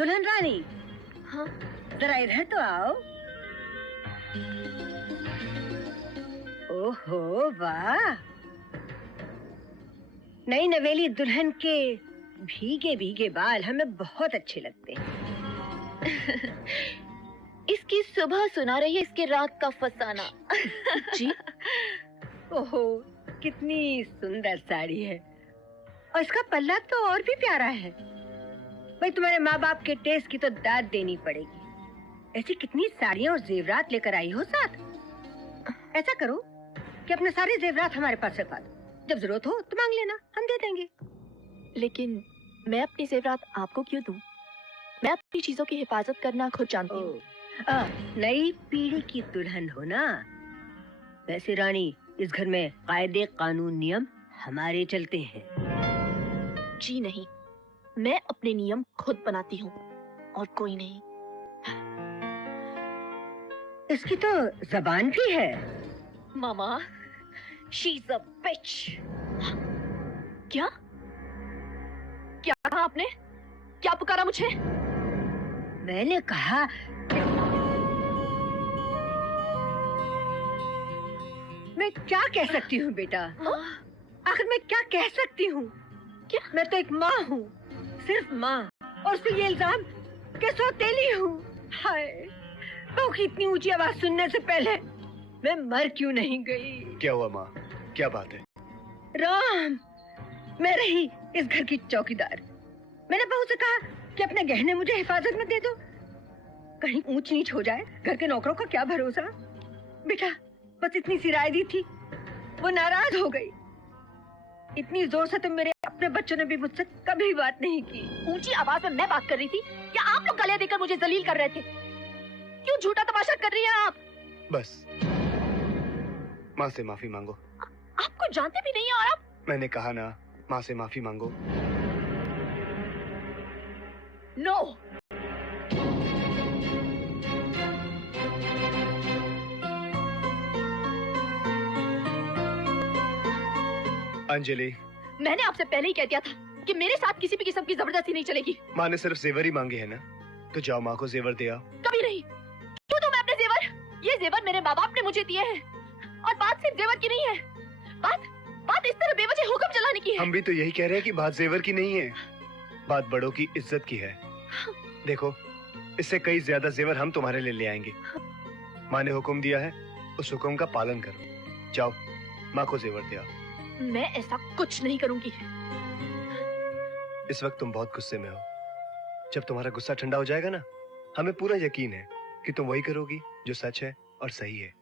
दुल्हन रानी। हाँ? जरा इधर तो आओ। ओहो वाह, नई नवेली दुल्हन के भीगे भीगे बाल हमें बहुत अच्छे लगते हैं। इसकी सुबह सुना रही है इसके रात का फसाना। जी? ओहो, कितनी सुंदर साड़ी है, और इसका पल्ला तो और भी प्यारा है। भाई तुम्हारे माँ बाप के टेस्ट की तो दाद देनी पड़ेगी। ऐसी कितनी साड़ियाँ और जेवरात लेकर आई हो साथ। ऐसा करो कि अपने सारे जेवरात हमारे पास रखवा दो, जब जरूरत हो तो मांग लेना, हम दे देंगे। लेकिन मैं अपनी जेवरात आपको क्यों दूं? मैं अपनी चीजों की हिफाजत करना खुद जानती हूँ। नई पीढ़ी की दुल्हन हो ना। वैसे रानी, इस घर में कायदे कानून नियम हमारे चलते हैं। जी नहीं, मैं अपने नियम खुद बनाती हूँ और कोई नहीं। इसकी तो जबान भी है। मामा, she's a bitch। क्या? क्या कहा आपने? क्या पुकारा मुझे? मैंने कहा मैं क्या कह सकती हूँ बेटा? आखिर मैं क्या कह सकती हूँ? क्या? मैं तो एक माँ हूँ, सिर्फ माँ, और फिर ये इल्जाम कि सौतेली हूँ। हाय, बहू की इतनी ऊंची आवाज सुनने से पहले मैं मर क्यों नहीं गई? क्या हुआ माँ, क्या बात है? राम, मैं रही इस घर की चौकीदार। मैंने बहू से कहा कि अपने गहने मुझे हिफाजत में दे दो, कहीं ऊंच नीच हो जाए। घर के नौकरों का क्या भरोसा। बेटा, बस इतनी सी राय दी थी, वो नाराज हो गई। इतनी जोर से तो मेरे अपने बच्चों ने भी मुझसे कभी बात नहीं की। ऊंची आवाज में मैं बात कर रही थी या आप लोग गालियां देकर मुझे जलील कर रहे थे? क्यों झूठा तमाशा कर रही हैं आप? बस माँ से माफी मांगो। आपको जानते भी नहीं हैं और आप? मैंने कहा ना, माँ से माफी मांगो। नो। अंजलि, मैंने आपसे पहले ही कह दिया था कि मेरे साथ किसी भी किस्म की जबरदस्ती नहीं चलेगी। माँ ने सिर्फ जेवर ही मांगे हैं ना, तो जाओ माँ को जेवर दे आओ। कभी नहीं। क्यों दूं मैं अपने जेवर? ये जेवर मेरे माँ बाप ने मुझे दिए हैं, और बात सिर्फ जेवर की नहीं है। बात इस तरह बेवजह हुक्म चलाने की है। हम भी तो यही कह रहे हैं कि बात जेवर की नहीं है, बात बड़ों की इज्जत की है। देखो, इससे कई ज्यादा जेवर हम तुम्हारे लिए ले आएंगे। माँ ने हुक्म दिया है, उस हुक्म का पालन करो। जाओ, माँ को जेवर दे आओ। मैं ऐसा कुछ नहीं करूंगी। इस वक्त तुम बहुत गुस्से में हो। जब तुम्हारा गुस्सा ठंडा हो जाएगा ना, हमें पूरा यकीन है कि तुम वही करोगी जो सच है और सही है।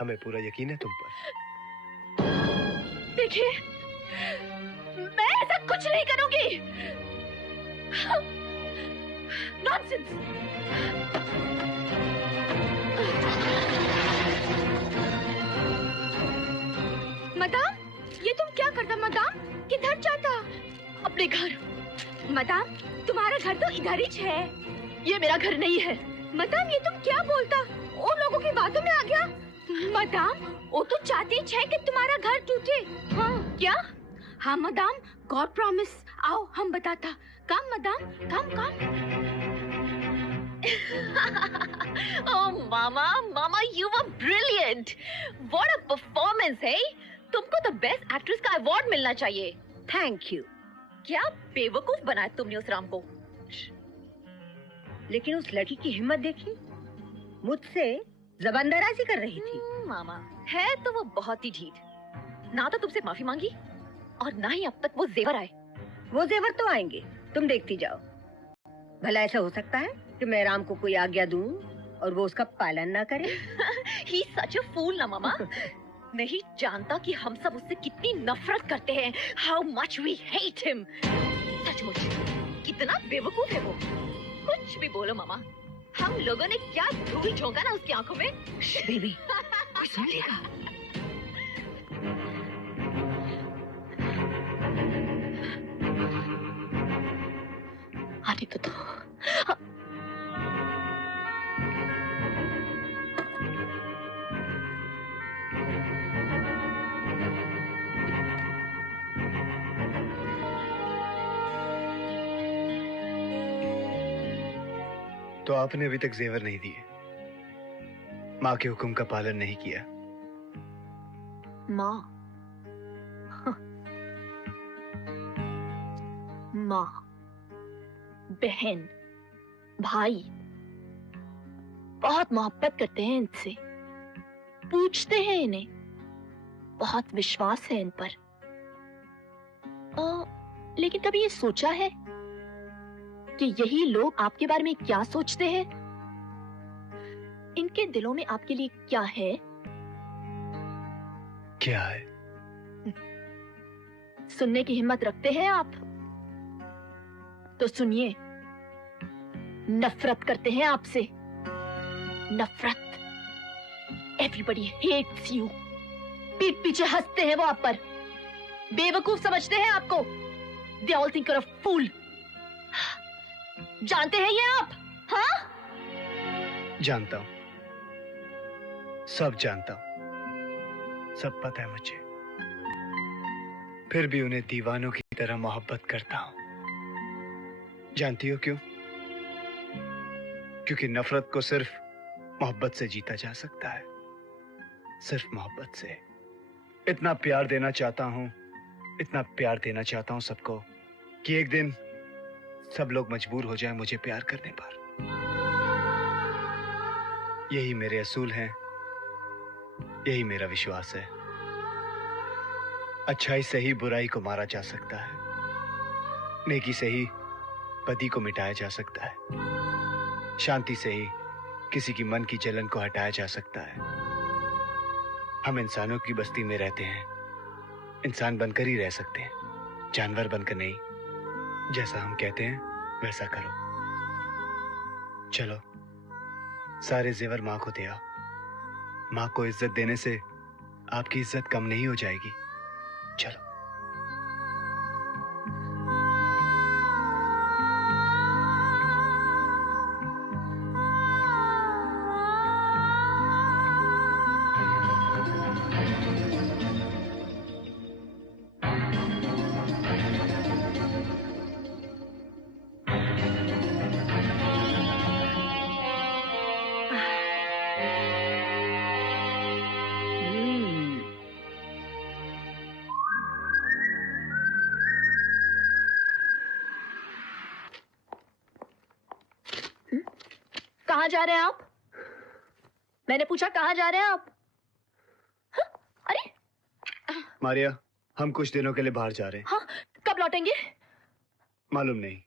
हमें पूरा यकीन है तुम पर। देखिए, मैं ऐसा कुछ नहीं करूंगी। नॉनसेंस। मदाम, ये तुम क्या करता मदाम? किधर जाता? अपने घर। मदाम, तुम्हारा घर तो इधर ही है। ये मेरा घर नहीं है। मदाम, ये तुम क्या बोलता? और लोगों की बातों में आ गया। मदाम, वो तो चाहती है कि तुम्हारा घर टूटे। हाँ। क्या? हाँ मदाम, गॉड प्रॉमिस। आओ हम बताता। काम मदाम, काम। Oh mama, you were brilliant. What a performance, है? तुमको तो बेस्ट एक्ट्रेस का अवार्ड मिलना चाहिए। Thank you. क्या बेवकूफ बनाया तुमने उस राम को। लेकिन उस लड़की की हिम्मत देखी, मुझसे जबानदराजी कर रही थी। मामा, है तो वो बहुत ही ढीठ। ना तो तुमसे माफी मांगी और ना ही अब तक वो जेवर आए। वो जेवर तो आएंगे, तुम देखती जाओ। भला ऐसा हो सकता है कि मैं राम को कोई आज्ञा दूं और वो उसका पालन ना करे? He's such a fool ना मामा। नहीं जानता कि हम सब उससे कितनी नफरत करते हैं। How much we hate him। सचमुच कितना बेवकूफ है वो। कुछ भी बोलो मामा, हम लोगों ने क्या धूल झोंका ना उसकी आंखों में। बेबी, कोई सुन लेगा। आने तो तो आपने अभी तक जेवर नहीं दिए, माँ के हुक्म का पालन नहीं किया। माँ, माँ, बहन, भाई बहुत मोहब्बत करते हैं इनसे, पूछते हैं इन्हें, बहुत विश्वास है इन पर। लेकिन कभी ये सोचा है कि यही लोग आपके बारे में क्या सोचते हैं? इनके दिलों में आपके लिए क्या है? क्या है? सुनने की हिम्मत रखते हैं आप? तो सुनिए, नफरत करते हैं आपसे, नफरत। Everybody hates you. पीठ पीछे हंसते हैं वो आप पर, बेवकूफ समझते हैं आपको। They all think you are a fool. जानते हैं ये आप? हाँ, जानता हूं, सब जानता हूं, सब पता है मुझे। फिर भी उन्हें दीवानों की तरह मोहब्बत करता हूं। जानती हो क्यों? क्योंकि नफरत को सिर्फ मोहब्बत से जीता जा सकता है, सिर्फ मोहब्बत से। इतना प्यार देना चाहता हूं, इतना प्यार देना चाहता हूं सबको कि एक दिन सब लोग मजबूर हो जाएं मुझे प्यार करने पर। यही मेरे असूल हैं, यही मेरा विश्वास है। अच्छाई से ही बुराई को मारा जा सकता है, नेकी से ही बदी को मिटाया जा सकता है, शांति से ही किसी की मन की जलन को हटाया जा सकता है। हम इंसानों की बस्ती में रहते हैं, इंसान बनकर ही रह सकते हैं, जानवर बनकर नहीं। जैसा हम कहते हैं वैसा करो। चलो, सारे जेवर माँ को दे आओ। माँ को इज्जत देने से आपकी इज्जत कम नहीं हो जाएगी। चलो। कहाँ जा रहे हैं आप? मैंने पूछा कहाँ जा रहे हैं आप? हाँ? अरे मारिया, हम कुछ दिनों के लिए बाहर जा रहे हैं। हाँ, कब लौटेंगे? मालूम नहीं।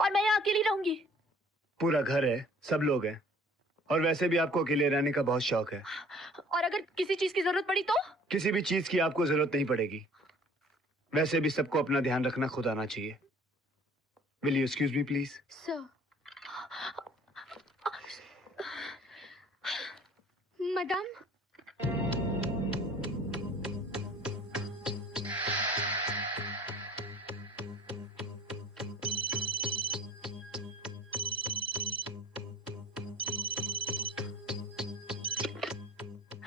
और मैं यहाँ अकेली रहूंगी? पूरा घर है, सब लोग हैं, और वैसे भी आपको अकेले रहने का बहुत शौक है। और अगर किसी चीज की जरूरत पड़ी तो? किसी भी चीज की आपको जरूरत नहीं पड़ेगी। वैसे भी सबको अपना ध्यान रखना खुद आना चाहिए। Will you excuse me please? Sir, madam,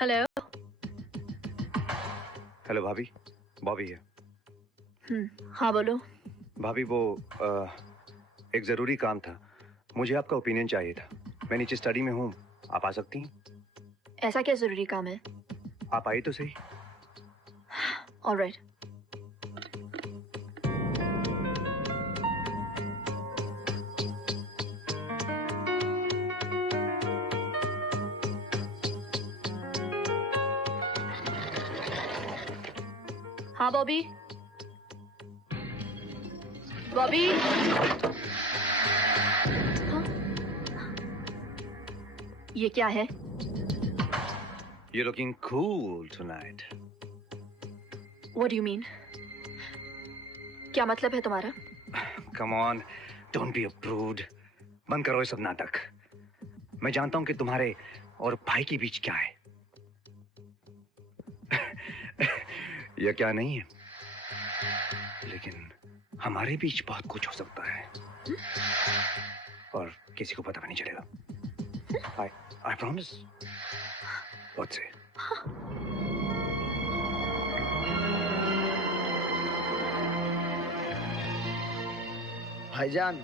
hello. Hello भाभी, बॉबी है। हाँ बोलो। भाभी वो एक जरूरी काम था, मुझे आपका ओपिनियन चाहिए था। मैं नीचे स्टडी में हूँ, आप आ सकती हैं? ऐसा क्या जरूरी काम है? आप आई तो सही। ऑलराइट। हाँ बॉबी, बॉबी। हाँ? ये क्या है? You're looking cool tonight. What do you mean? क्या मतलब है तुम्हारा? Come on, don't be a prude. बंद करो ये सब नाटक। मैं जानता हूँ कि तुम्हारे और भाई के बीच क्या है। यह क्या नहीं है, लेकिन हमारे बीच बहुत कुछ हो सकता है और किसी को पता भी नहीं चलेगा। I promise. What's it? भाईजान,